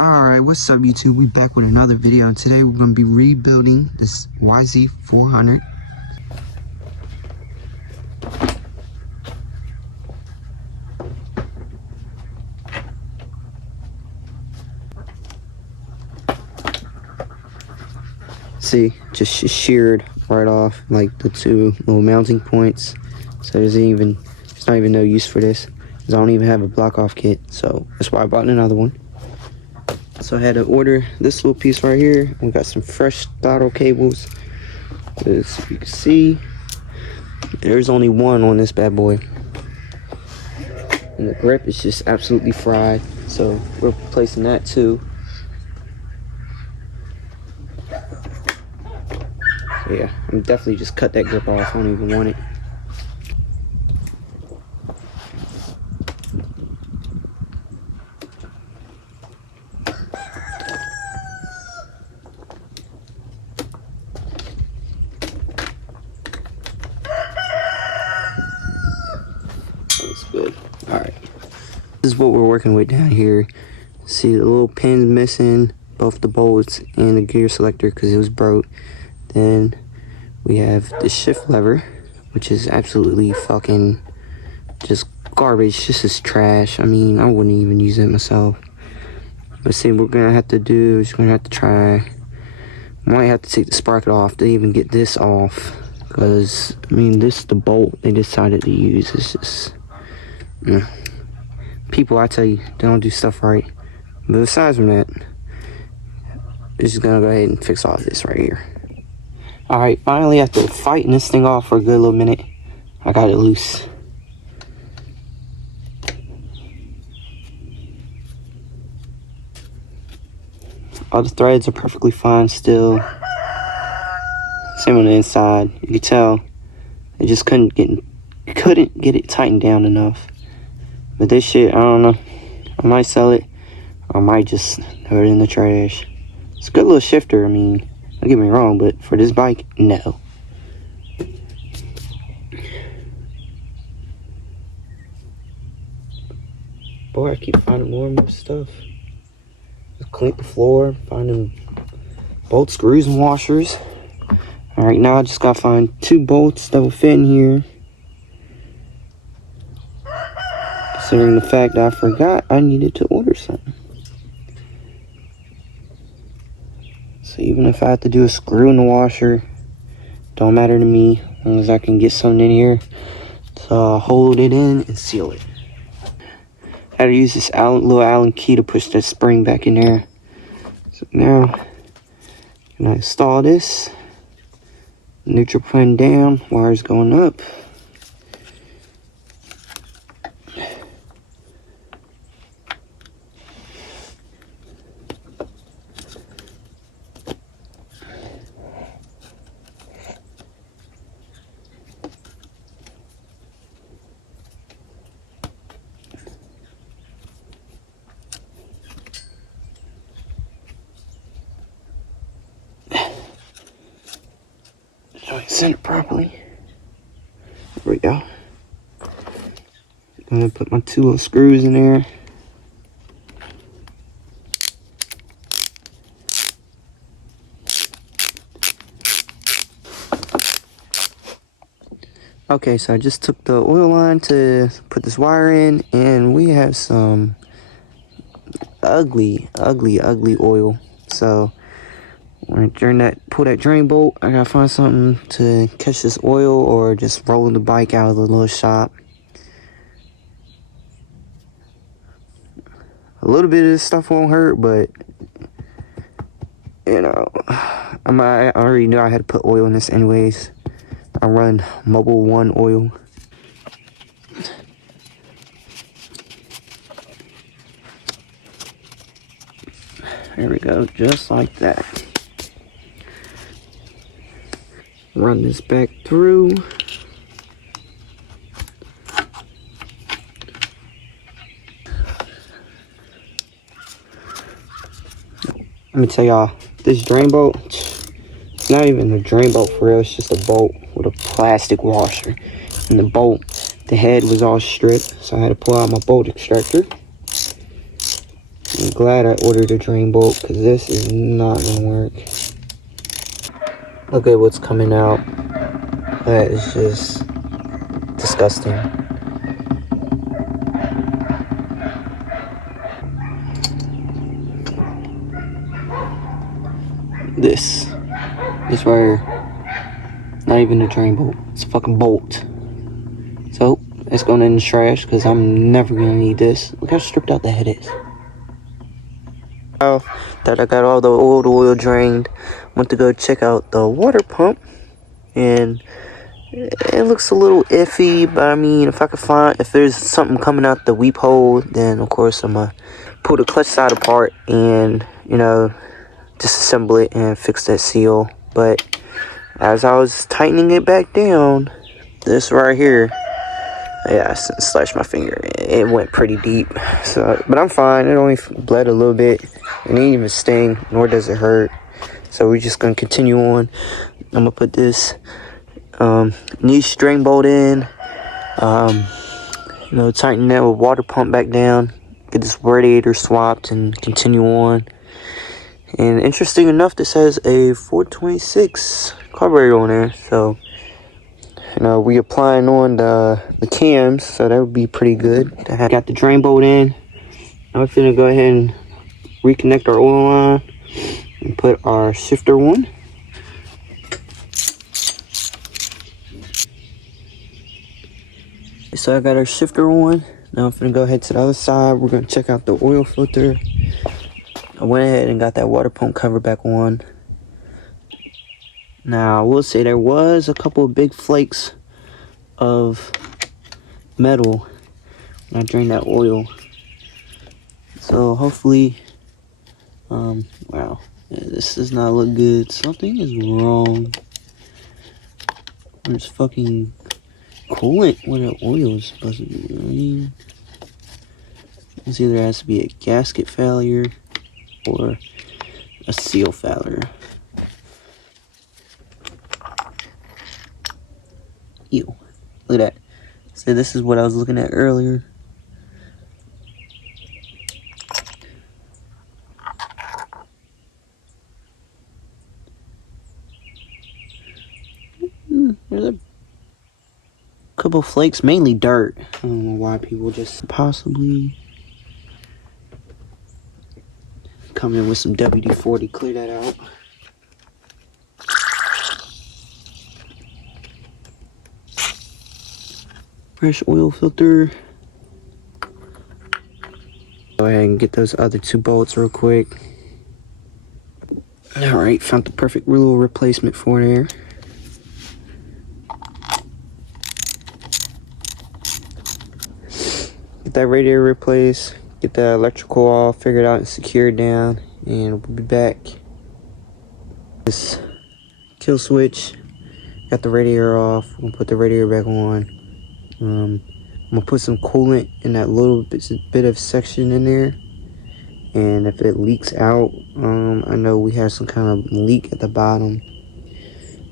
Alright, what's up YouTube? We back with another video, and today we're going to be rebuilding this yz400. See, just sheared right off, like the two little mounting points. So there's not even no use for this, because I don't even have a block off kit, so that's why I bought another one. So I had to order this little piece right here. We got some fresh throttle cables. As you can see, there's only one on this bad boy. And the grip is just absolutely fried. So we're replacing that too. So yeah, I'm definitely just cut that grip off. I don't even want it. That's good. Alright. This is what we're working with down here. See the little pins missing, both the bolts and the gear selector because it was broke. Then we have the shift lever, which is absolutely fucking just garbage. This is trash. I mean, I wouldn't even use it myself. But see, what we're gonna have to do is we're gonna have to try. Might have to take the sprocket off to even get this off. Because, I mean, this is the bolt they decided to use. It's just, people, I tell you, they don't do stuff right. But aside from that, we're just gonna go ahead and fix all this right here. Alright, finally, after fighting this thing off for a good little minute, I got it loose. All the threads are perfectly fine still. Same on the inside. You can tell I just couldn't get it tightened down enough. But this shit, I don't know. I might sell it, or I might just throw it in the trash. It's a good little shifter. I mean, don't get me wrong, but for this bike, no. Boy, I keep finding more and more stuff. Just clean the floor, finding bolt screws and washers. Alright, now I just gotta find 2 bolts that will fit in here. Considering the fact that I forgot I needed to order something. So even if I have to do a screw in the washer, don't matter to me, as long as I can get something in here to hold it in and seal it. I had to use this little Allen key to push that spring back in there. So now, I'm gonna install this. Neutral pin down, wires going up. Center properly. There we go. I'm gonna put my 2 little screws in there. Okay, so I just took the oil line to put this wire in, and we have some ugly oil. So when I pull that drain bolt, I gotta find something to catch this oil, or just rolling the bike out of the little shop. A little bit of this stuff won't hurt, but you know, I already knew I had to put oil in this anyways. I run Mobil 1 oil. There we go, just like that. Run this back through. Let me tell y'all, this drain bolt, it's not even a drain bolt for real, it's just a bolt with a plastic washer. And the bolt, the head was all stripped, so I had to pull out my bolt extractor. I'm glad I ordered a drain bolt because this is not gonna work. Look at what's coming out. That is just disgusting. This right here, not even a drain bolt. It's a fucking bolt. So it's going in the trash because I'm never gonna need this. Look how stripped out the head is. Now that I got all the old oil drained, went to go check out the water pump, and it looks a little iffy. But I mean, if there's something coming out the weep hole, then of course I'm gonna pull the clutch side apart and, you know, disassemble it and fix that seal. But as I was tightening it back down, this right here, yeah, I slashed my finger. It went pretty deep. So, but I'm fine. It only bled a little bit. It didn't even sting, nor does it hurt. So we're just gonna continue on. I'm gonna put this niche drain bolt in. You know, tighten that with water pump back down. Get this radiator swapped and continue on. And interesting enough, this has a 426 carburetor on there. So, you know, we applying on the cams, so that would be pretty good. I got the drain bolt in. I'm gonna go ahead and reconnect our oil line and put our shifter on. So I got our shifter on. Now I'm gonna go ahead to the other side. We're gonna check out the oil filter. I went ahead and got that water pump cover back on. Now I will say there was a couple of big flakes of metal when I drained that oil. So hopefully, wow, this does not look good. Something is wrong. There's fucking coolant where the oil is supposed to be. I mean, this either has to be a gasket failure or a seal failure. Ew, look at that. So this is what I was looking at earlier. There's a couple flakes, mainly dirt. I don't know why people just possibly come in with some WD-40, clear that out. Fresh oil filter. Go ahead and get those other two bolts real quick. Alright, found the perfect little replacement for there. Get that radiator replaced, get the electrical all figured out and secured down, and we'll be back. This kill switch, got the radiator off. We'll put the radiator back on. I'm gonna put some coolant in that little bit of section in there, and if it leaks out, I know we have some kind of leak at the bottom.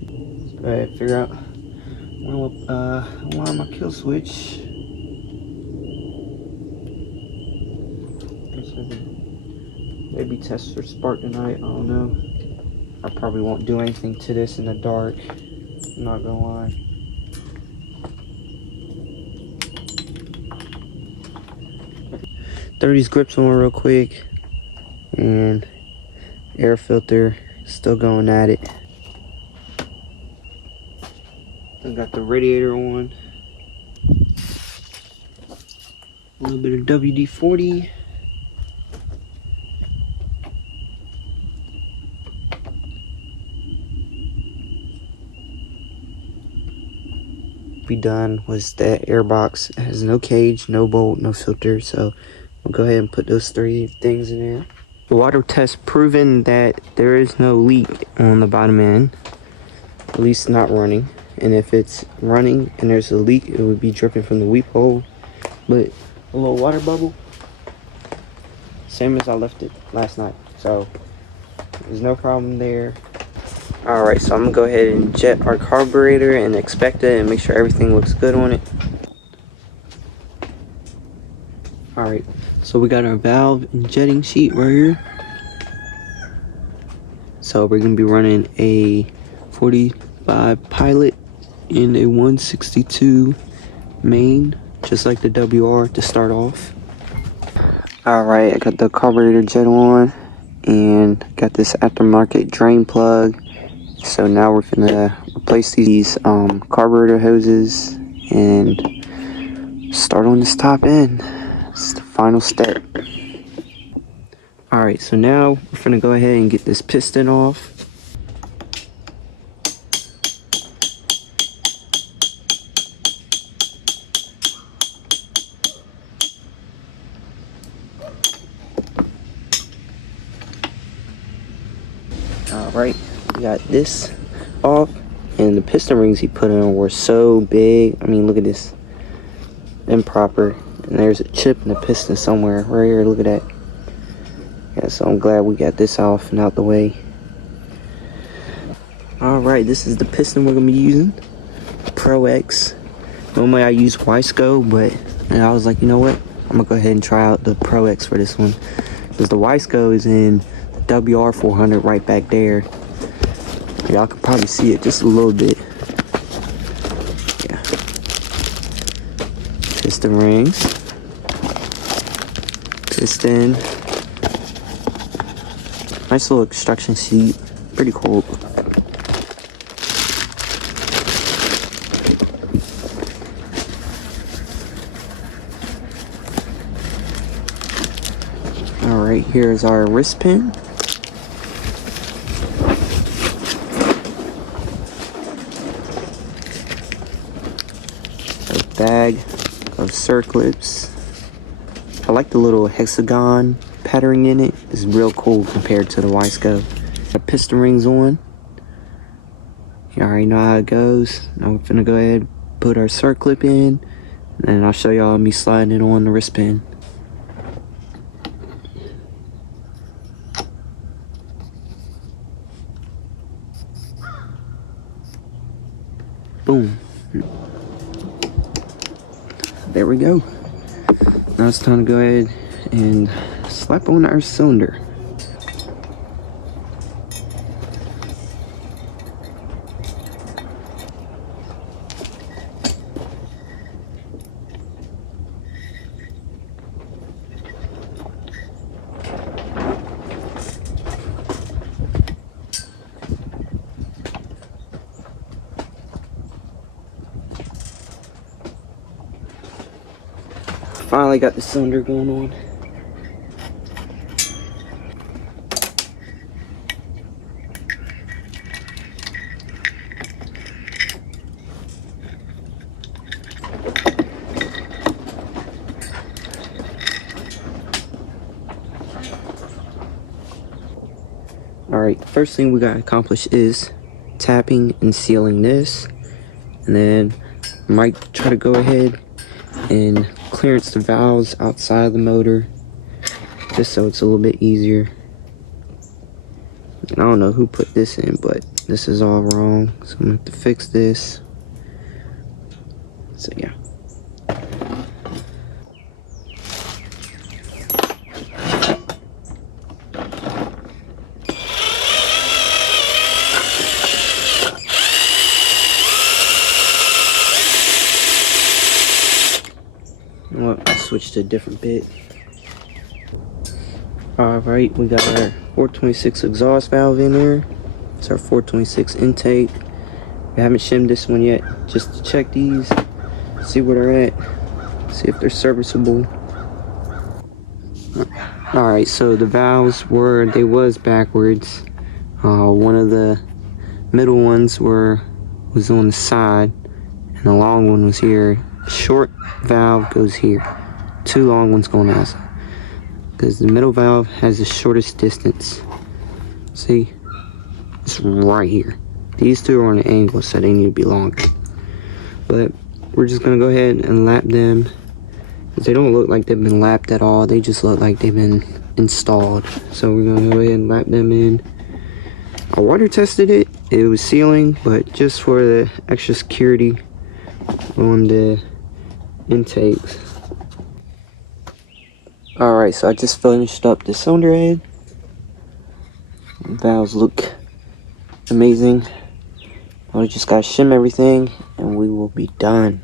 Let's go ahead and figure out why my kill switch. Maybe test for spark tonight, I don't know. I probably won't do anything to this in the dark, I'm not gonna lie. Throw these grips on real quick, and air filter still going at it. I got the radiator on. A little bit of WD-40. Be done was that air box. It has no cage, no bolt, no filter, so we'll go ahead and put those three things in there. The water test proven that there is no leak on the bottom end, at least not running. And if it's running and there's a leak, it would be dripping from the weep hole. But a little water bubble, same as I left it last night, so there's no problem there. Alright, so I'm gonna go ahead and jet our carburetor and inspect it and make sure everything looks good on it. Alright, So we got our valve and jetting sheet right here. So we're gonna be running a 45 pilot in a 162 main, just like the WR to start off. Alright, I got the carburetor jet on and got this aftermarket drain plug. So now we're gonna replace these carburetor hoses and start on this top end. It's the final step. Alright, so now we're gonna go ahead and get this piston off. Alright, we got this off, and the piston rings he put in were so big. I mean, look at this. Improper. And there's a chip in the piston somewhere. Right here, look at that. Yeah, so I'm glad we got this off and out the way. Alright, this is the piston we're going to be using. Pro X. Normally I use Wisco, but I was like, you know what? I'm going to go ahead and try out the Pro X for this one. Because the Wisco is in the WR400 right back there. Y'all can probably see it just a little bit. Yeah. Piston rings. Piston. Nice little extraction sheet. Pretty cool. Alright, here's our wrist pin. A bag of circlips. I like the little hexagon patterning in it. It's real cool compared to the Wisco. Got piston rings on. You already know how it goes. Now we're gonna go ahead and put our circlip in, and then I'll show y'all me sliding it on the wrist pin. Boom. There we go. Now it's time to go ahead and slap on our cylinder. Finally got the cylinder going on. Alright, first thing we gotta accomplish is tapping and sealing this, and then I might try to go ahead and clearance the valves outside of the motor, just so it's a little bit easier. And I don't know who put this in, but this is all wrong, so I'm gonna have to fix this. So yeah. Switch to a different bit. Alright, we got our 426 exhaust valve in there. It's our 426 intake. We haven't shimmed this one yet, just to check these, see where they're at, see if they're serviceable. Alright, so the valves was backwards. One of the middle ones was on the side, and the long one was here. Short valve goes here. Two long ones going outside, because the middle valve has the shortest distance. See, it's right here. These two are on an angle, so they need to be longer. But we're just gonna go ahead and lap them, because they don't look like they've been lapped at all. They just look like they've been installed. So we're gonna go ahead and lap them in. I water tested it. It was sealing, but just for the extra security on the intakes. Alright, so I just finished up the cylinder head. Valves look amazing. I just gotta shim everything and we will be done.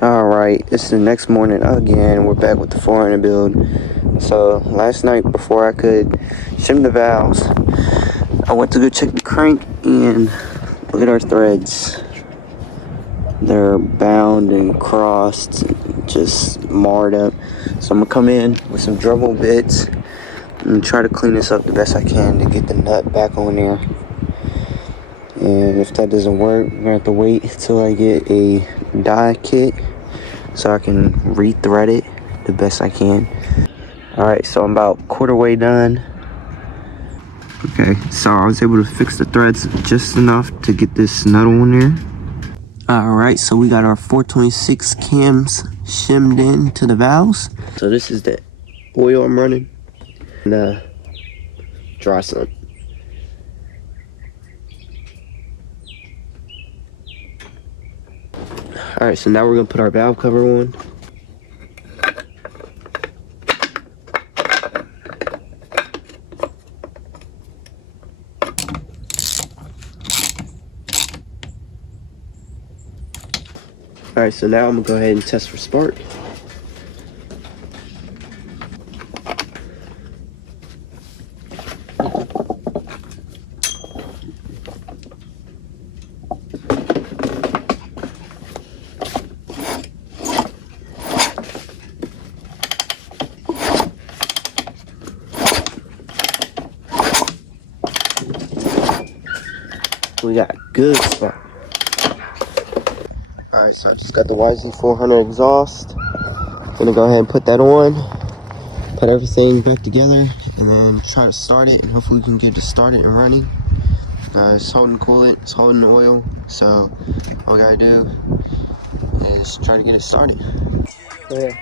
Alright, it's the next morning again. We're back with the 400 build. So last night before I could shim the valves, I went to go check the crank and look at our threads. They're bound and crossed, just marred up. So I'm gonna come in with some Dremel bits and try to clean this up the best I can to get the nut back on there. And if that doesn't work, we're gonna have to wait until I get a die kit so I can re-thread it the best I can. Alright, so I'm about quarter way done. Okay, so I was able to fix the threads just enough to get this nut on there. Alright, so we got our 426 cams shimmed in to the valves. So this is the oil I'm running and the dry sump. Alright, so now we're gonna put our valve cover on. Alright, so now I'm gonna go ahead and test for spark. We got a good spark. Alright, so I just got the yz400 exhaust. Gonna go ahead and put that on, put everything back together, and then try to start it, and hopefully we can get it started and running. It's holding coolant, it's holding the oil, so all we gotta do is try to get it started. Yeah.